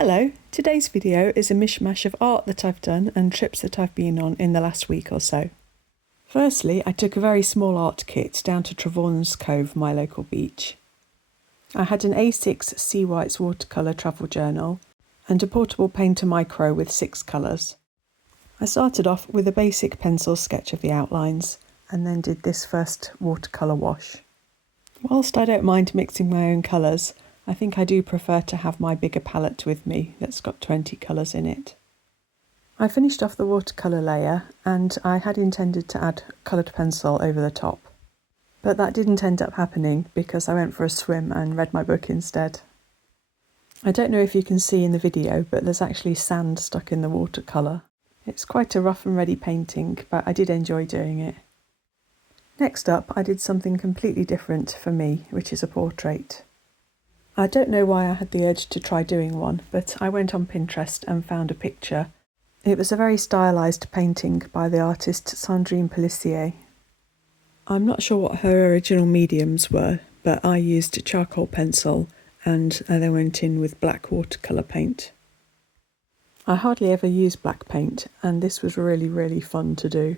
Hello, today's video is a mishmash of art that I've done and trips that I've been on in the last week or so. Firstly, I took a very small art kit down to Trevorn's Cove, my local beach. I had an A6 Seawhites watercolour travel journal and a portable painter micro with 6 colours. I started off with a basic pencil sketch of the outlines and then did this first watercolour wash. Whilst I don't mind mixing my own colours, I think I do prefer to have my bigger palette with me that's got 20 colours in it. I finished off the watercolour layer and I had intended to add coloured pencil over the top. But that didn't end up happening because I went for a swim and read my book instead. I don't know if you can see in the video, but there's actually sand stuck in the watercolour. It's quite a rough and ready painting, but I did enjoy doing it. Next up, I did something completely different for me, which is a portrait. I don't know why I had the urge to try doing one, but I went on Pinterest and found a picture. It was a very stylised painting by the artist Sandrine Pellissier. I'm not sure what her original mediums were, but I used charcoal pencil and I then went in with black watercolour paint. I hardly ever use black paint, and this was really fun to do.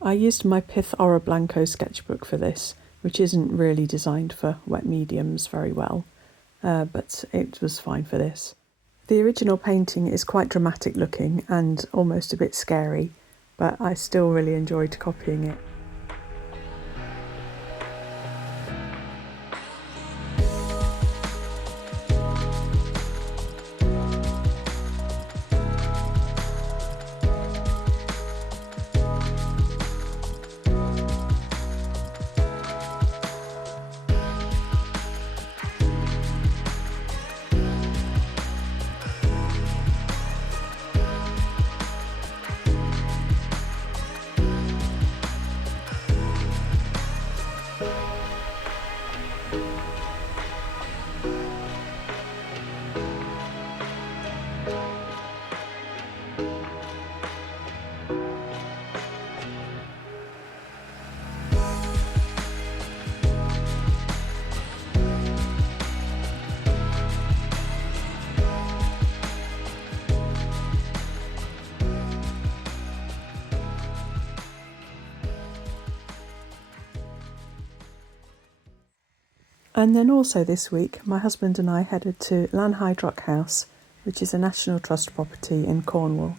I used my Pith Oroblanco sketchbook for this, which isn't really designed for wet mediums very well, but it was fine for this. The original painting is quite dramatic looking and almost a bit scary, but I still really enjoyed copying it. And then also this week, my husband and I headed to Lanhydrock House, which is a National Trust property in Cornwall.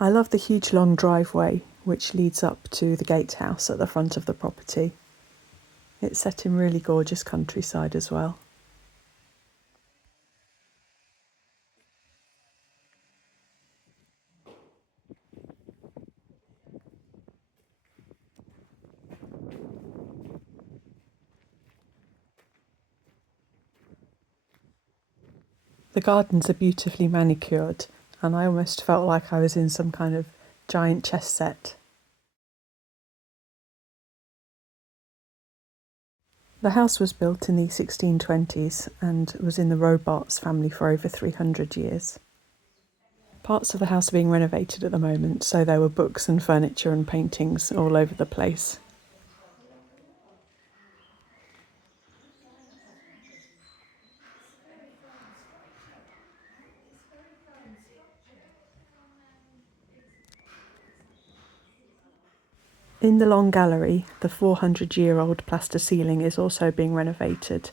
I love the huge long driveway which leads up to the gatehouse at the front of the property. It's set in really gorgeous countryside as well. The gardens are beautifully manicured, and I almost felt like I was in some kind of giant chess set. The house was built in the 1620s and was in the Robarts family for over 300 years. Parts of the house are being renovated at the moment, so there were books and furniture and paintings all over the place. In the long gallery, the 400-year-old plaster ceiling is also being renovated,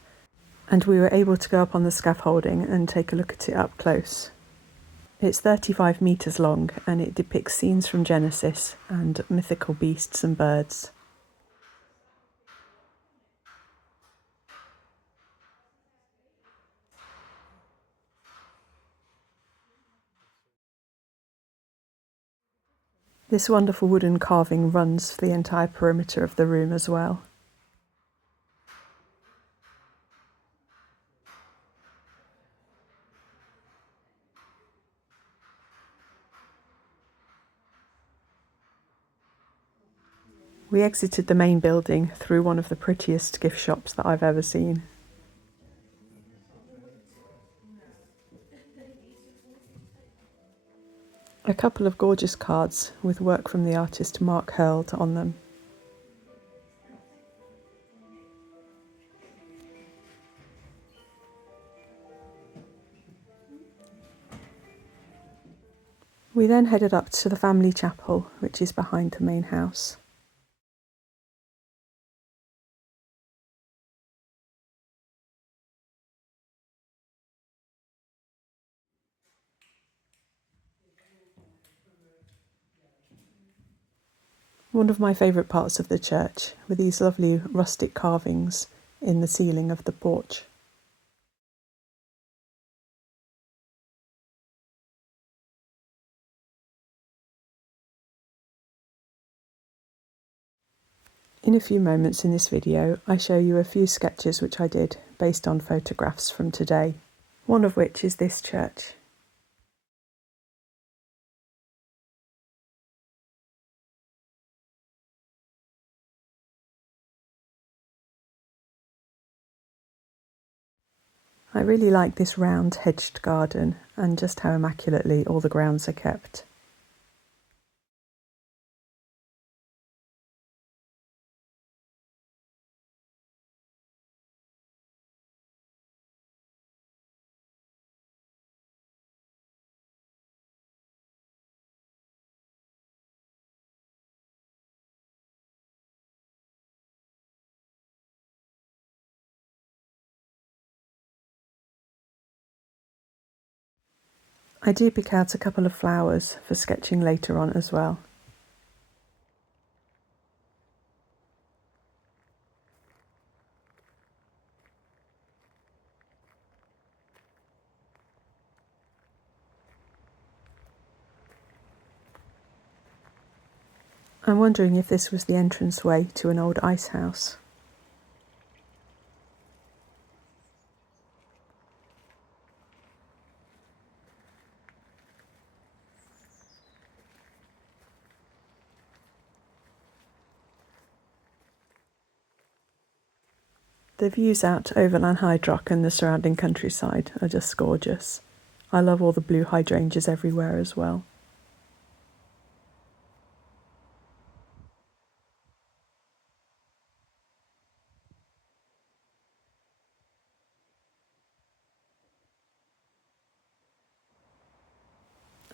and we were able to go up on the scaffolding and take a look at it up close. It's 35 metres long and it depicts scenes from Genesis and mythical beasts and birds. This wonderful wooden carving runs the entire perimeter of the room as well. We exited the main building through one of the prettiest gift shops that I've ever seen. A couple of gorgeous cards with work from the artist Mark Hurld on them. We then headed up to the family chapel, which is behind the main house. One of my favourite parts of the church were these lovely rustic carvings in the ceiling of the porch. In a few moments in this video, I show you a few sketches which I did based on photographs from today, one of which is this church. I really like this round hedged garden and just how immaculately all the grounds are kept. I do pick out a couple of flowers for sketching later on as well. I'm wondering if this was the entranceway to an old ice house. The views out over Lanhydrock and the surrounding countryside are just gorgeous. I love all the blue hydrangeas everywhere as well.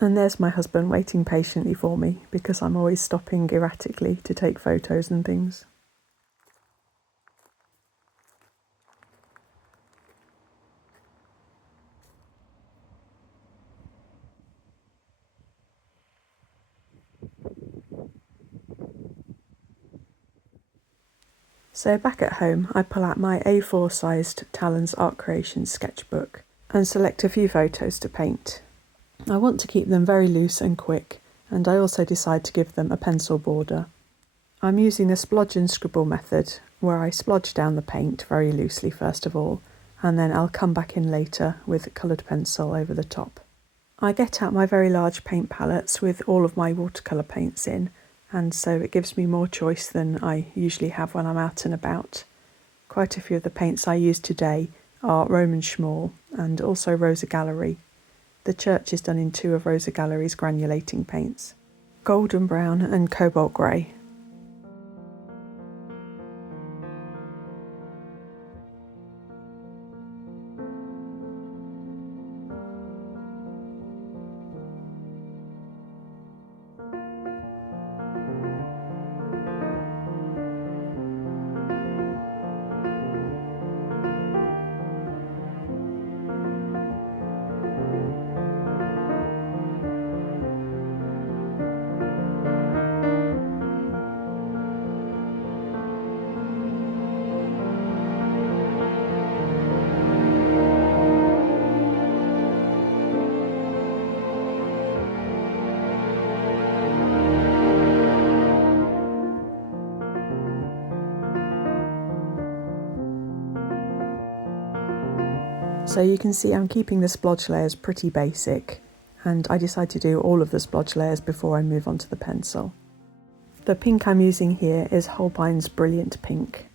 And there's my husband waiting patiently for me because I'm always stopping erratically to take photos and things. So back at home, I pull out my A4 sized Talens Art Creation sketchbook and select a few photos to paint. I want to keep them very loose and quick, and I also decide to give them a pencil border. I'm using the Splodge and Scribble method, where I splodge down the paint very loosely first of all, and then I'll come back in later with coloured pencil over the top. I get out my very large paint palettes with all of my watercolour paints in, and so it gives me more choice than I usually have when I'm out and about. Quite a few of the paints I used today are Roman Szmal and also Rosa Gallery. The church is done in two of Rosa Gallery's granulating paints, golden brown and cobalt grey. So you can see I'm keeping the splodge layers pretty basic, and I decide to do all of the splodge layers before I move on to the pencil. The pink I'm using here is Holbein's Brilliant Pink.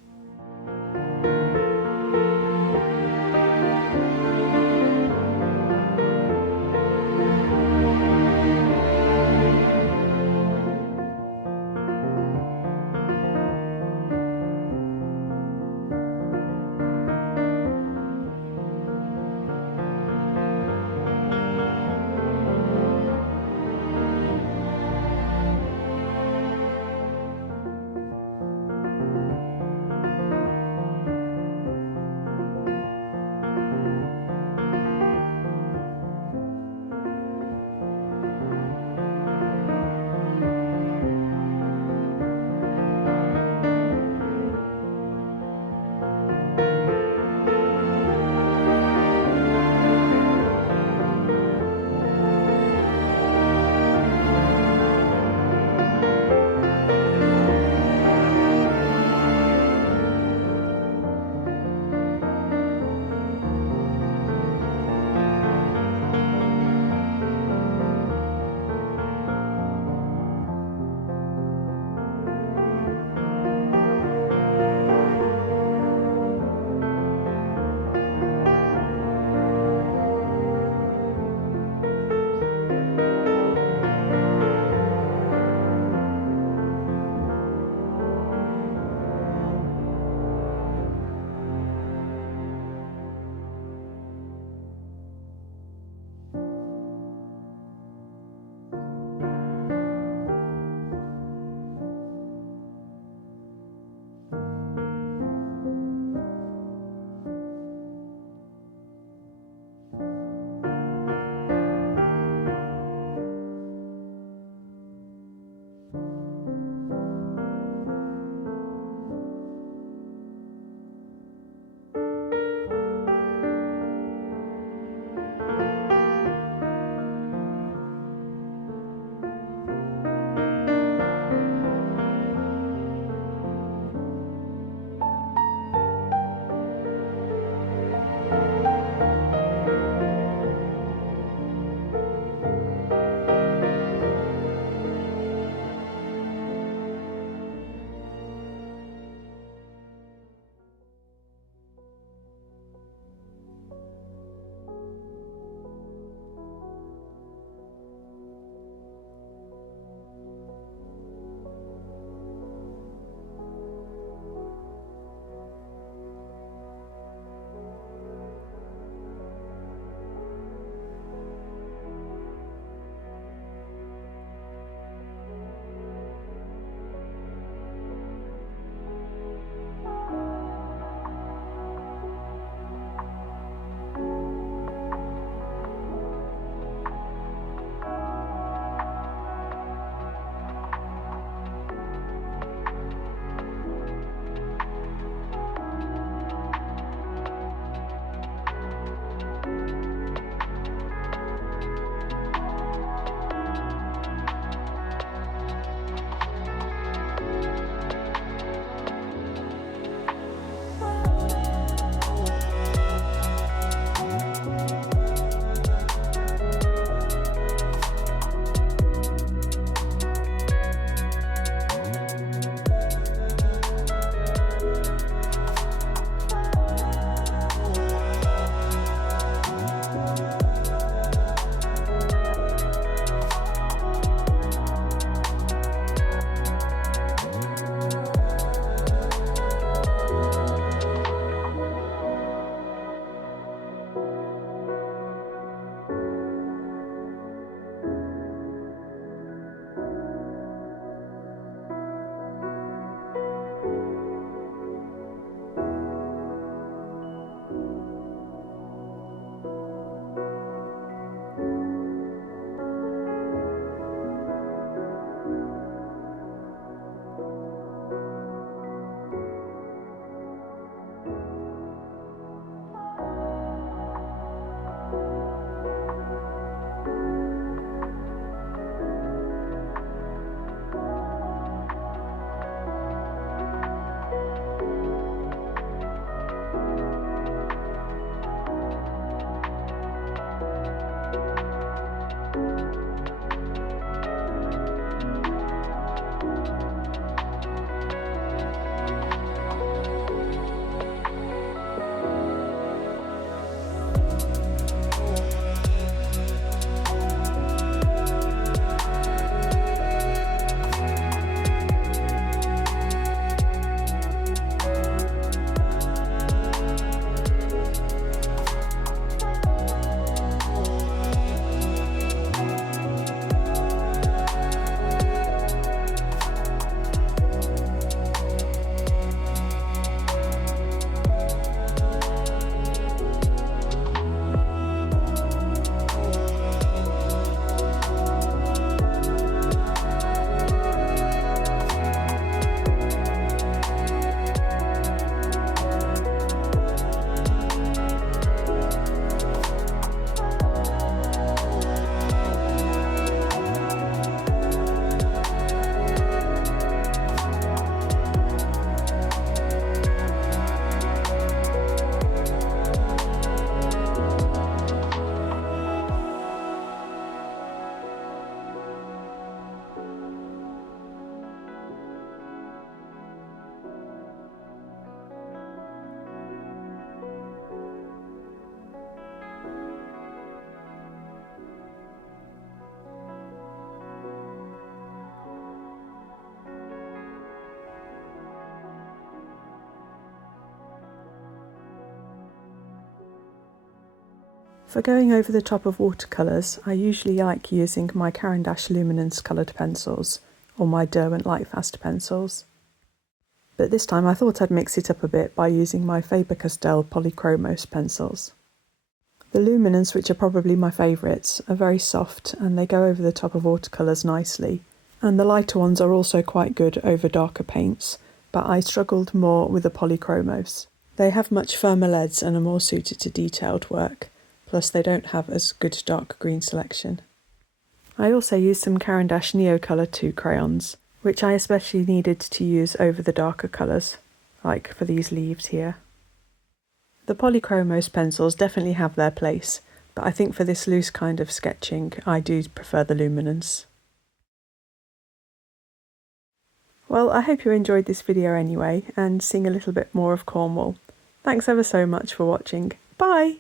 For going over the top of watercolours, I usually like using my Caran d'Ache Luminance coloured pencils, or my Derwent Lightfast pencils. But this time I thought I'd mix it up a bit by using my Faber-Castell Polychromos pencils. The Luminance, which are probably my favourites, are very soft and they go over the top of watercolours nicely, and the lighter ones are also quite good over darker paints, but I struggled more with the Polychromos. They have much firmer leads and are more suited to detailed work, plus they don't have as good dark green selection. I also used some Caran d'Ache Neocolor 2 crayons, which I especially needed to use over the darker colours, like for these leaves here. The Polychromos pencils definitely have their place, but I think for this loose kind of sketching I do prefer the Luminance. Well, I hope you enjoyed this video anyway, and seeing a little bit more of Cornwall. Thanks ever so much for watching. Bye!